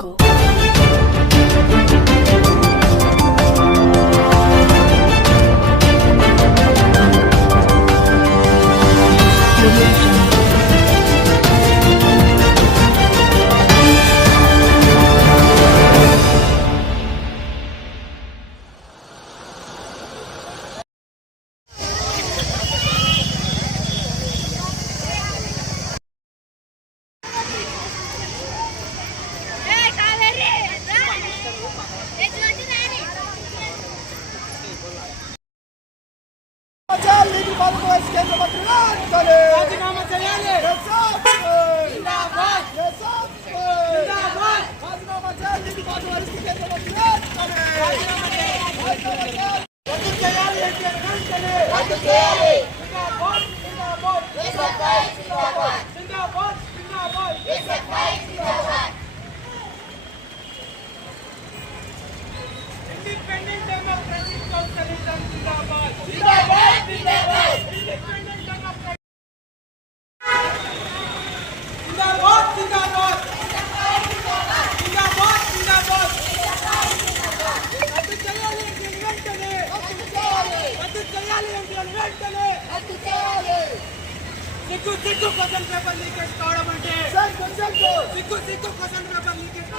jungle. వెంటనే రద్దు చేయాలి సిగ్గు సిగ్గు క్వశ్చన్ పేపర్ లీకేజ్ కావడం అంటే శంకు శంకు సిగ్గు సిగ్గు క్వశ్చన్ పేపర్ లీకేజ్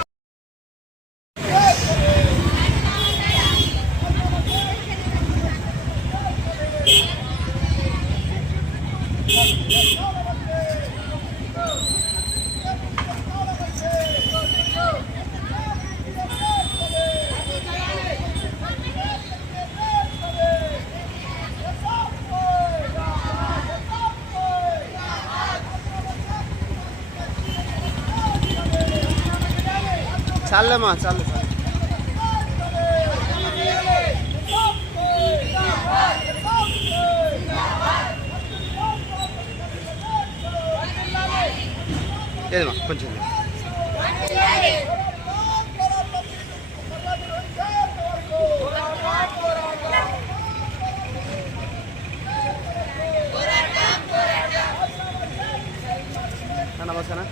చాలమ్మా చాలు చాలు లేదమ్మా కొంచెం లేదు. ఆ, నమస్కారం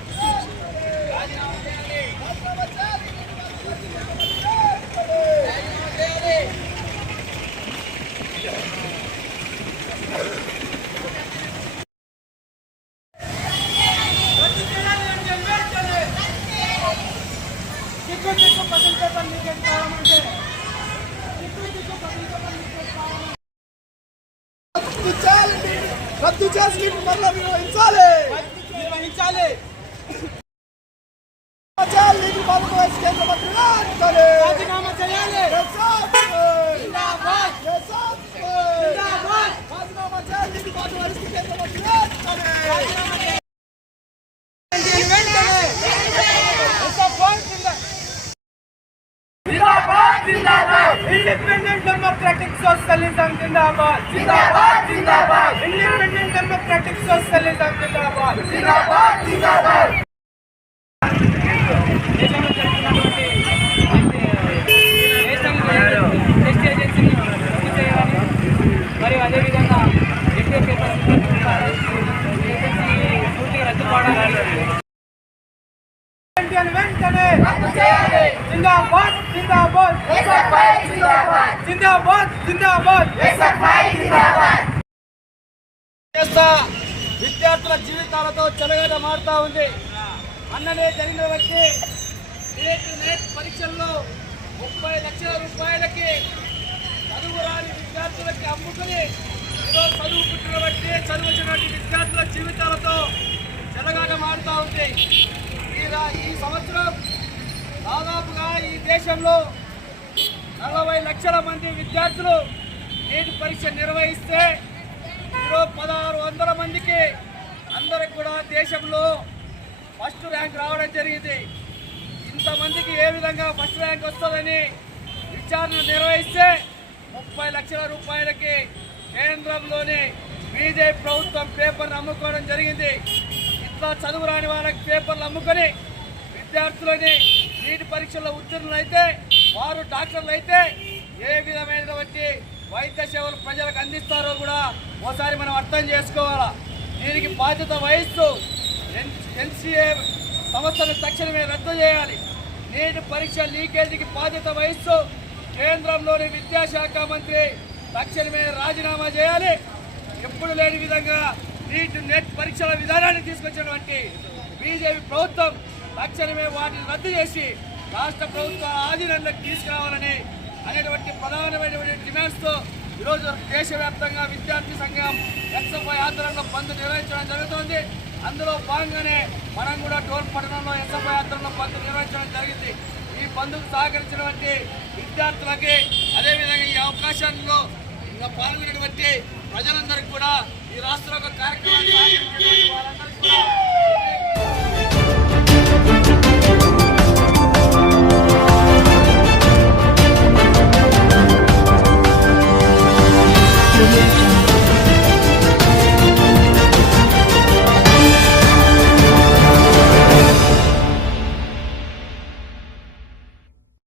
రద్దు చేసి నీటి నిర్వహించాలి నిర్వహించాలి రాజీనామా చేయాలి రాజీనామా చేయాలి నీటి పాలన వయసు కేంద్ర మంత్రి వెంటనే ఎన్టీఆర్ వెంటనే జిందాబాద్ జిందాబాద్ ఇండిపెండెంట్ డెమోక్రటిక్ సోషలిజం జిందాబాద్ జిందాబాద్ జిందాబాద్ ఇండిపెండెంట్ డెమోక్రటిక్ సోషలిజం జిందాబాద్ జిందాబాద్ జిందాబాద్ దేశంలో జరుగుతున్నటువంటి టెస్ట్ ఏజెన్సీని రద్దు చేయాలని మరియు అదేవిధంగా ఎన్టీఏ పేపర్ ఏజెన్సీ పూర్తిగా రద్దు కావడానికి వెంటనే జిందాబాద్ జిందాబాద్. జిందాబాద్. జిందాబాద్ చేస్తా విద్యార్థుల జీవితాలతో చెలగడ మారుతా ఉంది. అన్ననే జరిగిన వ్యక్తి నేట్ నెట్ పరీక్షల్లో ముప్పై లక్షల రూపాయలకి చదువు రాని విద్యార్థులకి అమ్ముకుని చదువు పుట్టిన బట్టి చదువుతున్నటువంటి విద్యార్థుల జీవితాలతో చెలగాట మారుతా ఉంది. ఈ సంవత్సరం దాదాపుగా ఈ దేశంలో నలభై లక్షల మంది విద్యార్థులు నీటి పరీక్ష నిర్వహిస్తే ఇందులో పదహారు వందల మందికి అందరికి కూడా దేశంలో ఫస్ట్ ర్యాంక్ రావడం జరిగింది. ఇంతమందికి ఏ విధంగా ఫస్ట్ ర్యాంక్ వస్తుందని విచారణ నిర్వహిస్తే ముప్పై లక్షల రూపాయలకి కేంద్రంలోని బీజేపీ ప్రభుత్వం పేపర్లు అమ్ముకోవడం జరిగింది. ఇట్లా చదువు రాని వాళ్ళకి పేపర్లు అమ్ముకొని విద్యార్థులని నీటి పరీక్షల్లో ఉత్తీర్ణులైతే వారు డాక్టర్లు అయితే ఏ విధమైనటువంటి వైద్య సేవలు ప్రజలకు అందిస్తారో కూడా ఒకసారి మనం అర్థం చేసుకోవాలా? దీనికి బాధ్యత వహిస్తూ ఎన్ ఎన్సీఏ సంస్థను తక్షణమే రద్దు చేయాలి. నీటి పరీక్ష లీకేజీకి బాధ్యత వహిస్తూ కేంద్రంలోని విద్యాశాఖ మంత్రి తక్షణమే రాజీనామా చేయాలి. ఎప్పుడు లేని విధంగా నీట్ నెట్ పరీక్షల విధానాన్ని తీసుకొచ్చినటువంటి బీజేపీ ప్రభుత్వం తక్షణమే వాటిని రద్దు చేసి రాష్ట్ర ప్రభుత్వ ఆధీనంలోకి తీసుకురావాలని అనేటువంటి ప్రధానమైనటువంటి డిమాండ్స్తో ఈరోజు దేశవ్యాప్తంగా విద్యార్థి సంఘం ఎస్ఎఫ్ఐ ఆధ్వర్యంలో బంద్ నిర్వహించడం జరుగుతోంది. అందులో భాగంగానే మనం కూడా టోల్ పట్టణంలో ఎస్ఎఫ్ఐ ఆధ్వర్యంలో బంద్ నిర్వహించడం జరిగింది. ఈ బంద్కు సహకరించినటువంటి విద్యార్థులకి అదేవిధంగా ఈ అవకాశాల్లో ఇంకా పాల్గొనేటువంటి ప్రజలందరికీ కూడా ఈ రాష్ట్ర కార్యక్రమాన్ని Audio